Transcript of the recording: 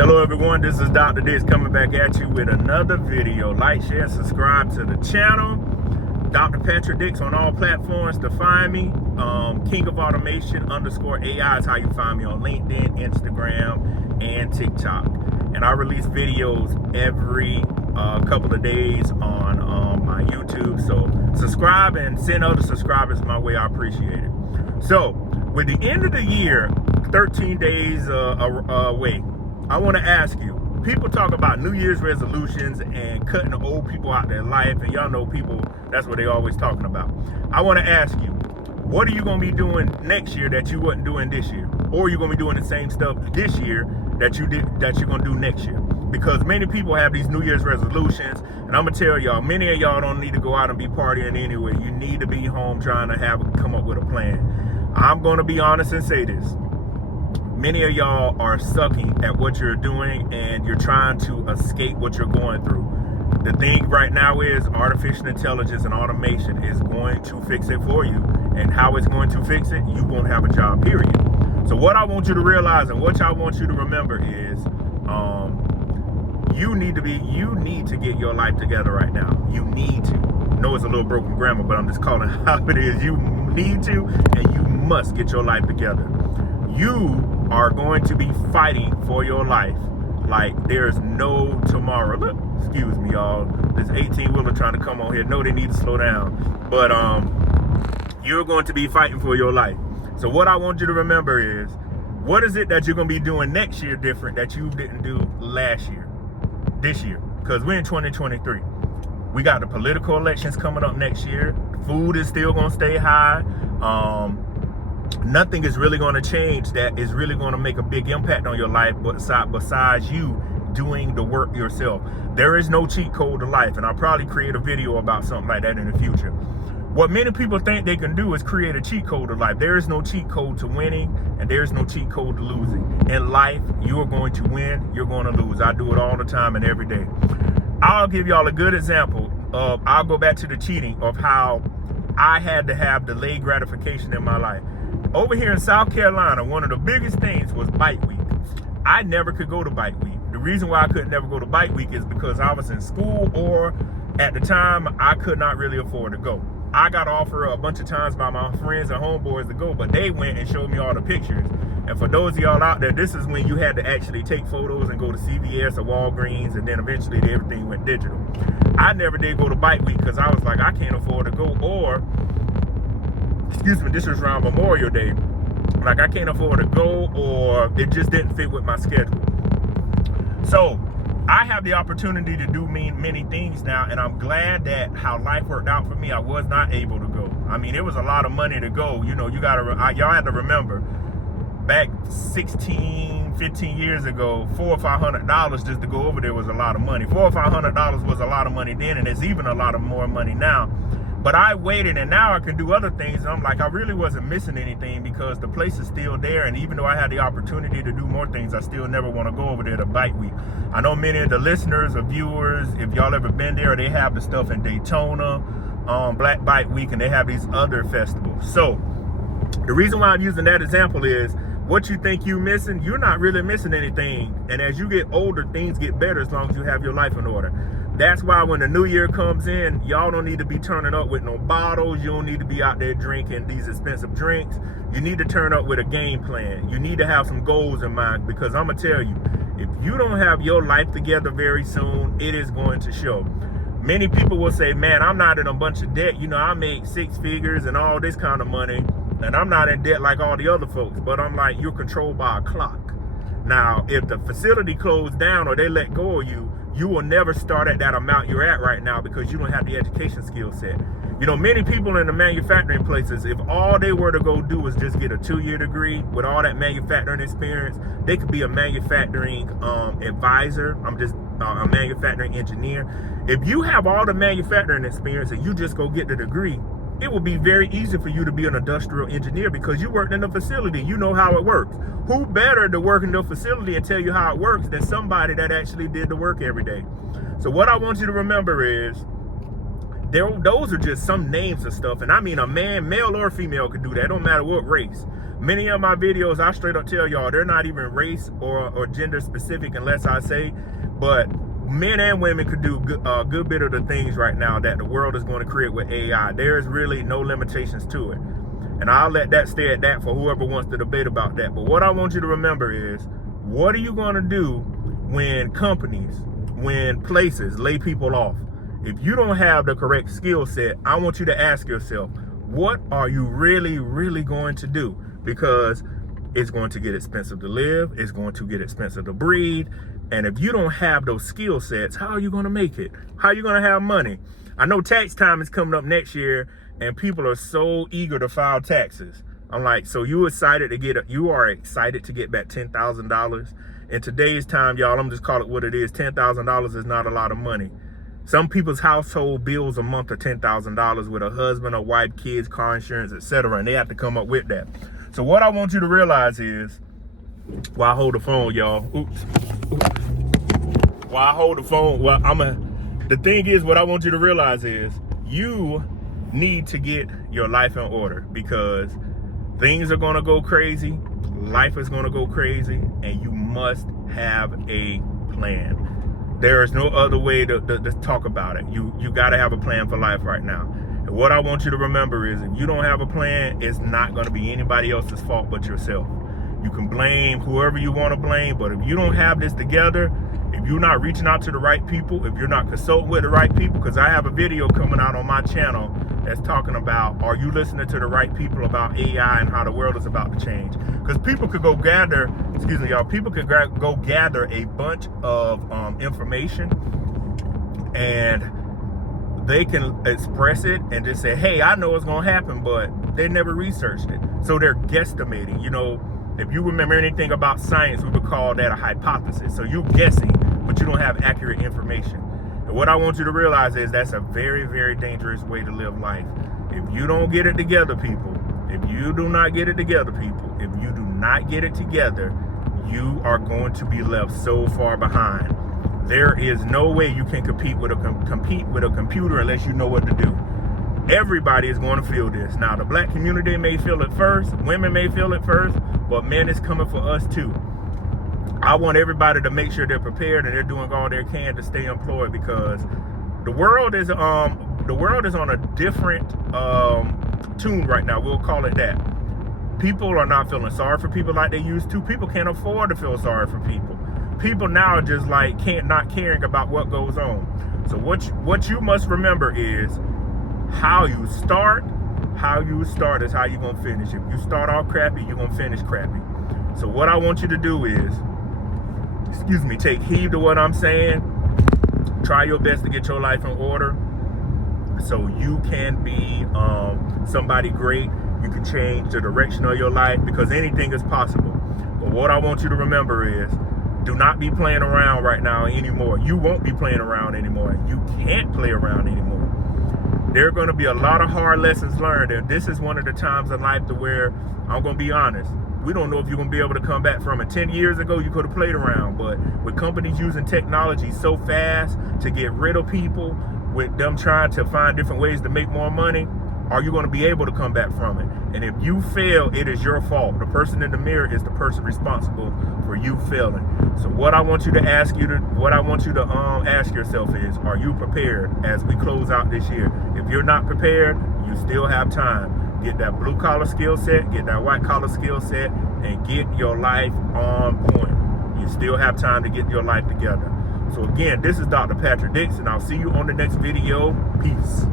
Hello everyone, this is Dr. Dicks coming back at you with another video. Like, share, subscribe to the channel. Dr. Patrick Dicks on all platforms to find me. King of Automation _AI is how you find me on LinkedIn, Instagram, and TikTok. And I release videos every couple of days on my YouTube. So subscribe and send other subscribers my way. I appreciate it. So with the end of the year, 13 days away, I want to ask you, people talk about New Year's resolutions and cutting the old people out their life, and y'all know people, that's what they always talking about. I want to ask you, what are you going to be doing next year that you wasn't doing this year? Or are you going to be doing the same stuff this year that you're going to do next year? Because many people have these New Year's resolutions, and I'm going to tell y'all, many of y'all don't need to go out and be partying anyway. You need to be home trying to come up with a plan. I'm going to be honest and say this. Many of y'all are sucking at what you're doing and you're trying to escape what you're going through. The thing right now is artificial intelligence and automation is going to fix it for you. And how it's going to fix it, you won't have a job, period. So what I want you to realize and what I want you to remember is you need to get your life together right now. You need to. I know it's a little broken grammar, but I'm just calling it how it is. You need to, and you must get your life together. You are going to be fighting for your life like there's no tomorrow. Look, excuse me, y'all. This 18-wheeler trying to come on here. No, they need to slow down. But you're going to be fighting for your life. So what I want you to remember is, what is it that you're going to be doing next year different that you didn't do last year, this year? Because we're in 2023. We got the political elections coming up next year. Food is still going to stay high. Nothing is really going to change that is really going to make a big impact on your life besides you doing the work yourself. There is no cheat code to life, and I'll probably create a video about something like that in the future. What many people think they can do is create a cheat code to life. There is no cheat code to winning, and there is no cheat code to losing. In life, you are going to win, you're going to lose. I do it all the time and every day. I'll give y'all a good example of, I'll go back to the cheating of how I had to have delayed gratification in my life. Over here in South Carolina, one of the biggest things was Bike Week. I never could go to Bike Week. The reason why I could never go to Bike Week is because I was in school, or at the time, I could not really afford to go. I got offered a bunch of times by my friends and homeboys to go, but they went and showed me all the pictures. And for those of y'all out there, this is when you had to actually take photos and go to CVS or Walgreens, and then eventually everything went digital. I never did go to Bike Week because I was like, I can't afford to go, or excuse me, this was around Memorial Day. Like, I can't afford to go, or it just didn't fit with my schedule. So I have the opportunity to do many things now, and I'm glad that how life worked out for me. I was not able to go. I mean, it was a lot of money to go. You know, y'all had to remember, back 16, 15 years ago, $400 or $500 just to go over there was a lot of money. $400 or $500 was a lot of money then, and it's even a lot of more money now. But I waited, and now I can do other things. And I'm like, I really wasn't missing anything because the place is still there. And even though I had the opportunity to do more things, I still never want to go over there to Bike Week. I know many of the listeners or viewers, if y'all ever been there, they have the stuff in Daytona, Black Bike Week, and they have these other festivals. So the reason why I'm using that example is, what you think you're missing, you're not really missing anything. And as you get older, things get better as long as you have your life in order. That's why when the new year comes in, y'all don't need to be turning up with no bottles. You don't need to be out there drinking these expensive drinks. You need to turn up with a game plan. You need to have some goals in mind, because I'm going to tell you, if you don't have your life together very soon, it is going to show. Many people will say, man, I'm not in a bunch of debt. You know, I make six figures and all this kind of money, and I'm not in debt like all the other folks. But I'm like, you're controlled by a clock. Now, if the facility closed down or they let go of you, you will never start at that amount you're at right now because you don't have the education skill set. You know, many people in the manufacturing places, if all they were to go do is just get a 2-year degree with all that manufacturing experience, they could be a manufacturing advisor. I'm just a manufacturing engineer. If you have all the manufacturing experience and you just go get the degree, it will be very easy for you to be an industrial engineer because you worked in a facility. You know how it works. Who better to work in the facility and tell you how it works than somebody that actually did the work every day? So what I want you to remember is, Those are just some names of stuff. And I mean, a man, male or female, could do that. It don't matter what race. Many of my videos, I straight up tell y'all, they're not even race or gender specific unless I say, but men and women could do a good bit of the things right now that the world is going to create with AI. There's really no limitations to it. And I'll let that stay at that for whoever wants to debate about that. But what I want you to remember is, what are you going to do when companies, when places lay people off? If you don't have the correct skill set, I want you to ask yourself, what are you really, really going to do? Because it's going to get expensive to live. It's going to get expensive to breed. And if you don't have those skill sets, how are you going to make it? How are you going to have money? I know tax time is coming up next year, and people are so eager to file taxes. I'm like, so you are excited to get back $10,000 in today's time, y'all? I'm just call it what it is. $10,000 is not a lot of money. Some people's household bills a month are $10,000 with a husband, a wife, kids, car insurance, etc. And they have to come up with that. So what I want you to realize is, while I hold the phone, y'all. While I hold the phone, the thing is, what I want you to realize is, you need to get your life in order, because things are going to go crazy. Life is going to go crazy, and you must have a plan. There is no other way to talk about it. You got to have a plan for life right now. And what I want you to remember is, if you don't have a plan, it's not going to be anybody else's fault but yourself. You can blame whoever you want to blame, but if you don't have this together, if you're not reaching out to the right people, if you're not consulting with the right people, because I have a video coming out on my channel that's talking about, are you listening to the right people about AI and how the world is about to change? Because people could go gather, people could go gather a bunch of information, and they can express it and just say, hey, I know it's going to happen, but they never researched it. So they're guesstimating. You know, if you remember anything about science, we would call that a hypothesis. So you're guessing, but you don't have accurate information. And what I want you to realize is, that's a very, very dangerous way to live life. If you don't get it together, people, if you do not get it together, you are going to be left so far behind. There is no way you can compete with a computer unless you know what to do. Everybody is going to feel this. Now, the black community may feel it first, women may feel it first, but men, is coming for us too. I want everybody to make sure they're prepared and they're doing all they can to stay employed, because the world is on a different tune right now. We'll call it that. People are not feeling sorry for people like they used to. People can't afford to feel sorry for people. People now are just like not caring about what goes on. So what you must remember is, how you start is how you're gonna finish. If you start off crappy, you're gonna finish crappy. So what I want you to do is, take heed to what I'm saying. Try your best to get your life in order, so you can be somebody great. You can change the direction of your life, because anything is possible. But what I want you to remember is, do not be playing around right now anymore. You won't be playing around anymore. You can't play around anymore. There are going to be a lot of hard lessons learned, and this is one of the times in life to where, I'm going to be honest, we don't know if you're going to be able to come back from it. 10 years ago, you could have played around, but with companies using technology so fast to get rid of people, with them trying to find different ways to make more money, are you going to be able to come back from it? And if you fail, it is your fault. The person in the mirror is the person responsible for you failing. So what I want you to ask yourself is, are you prepared as we close out this year? If you're not prepared, you still have time. Get that blue collar skill set, get that white collar skill set, and get your life on point. You still have time to get your life together. So again, this is Dr. Patrick Dix, and I'll see you on the next video. Peace.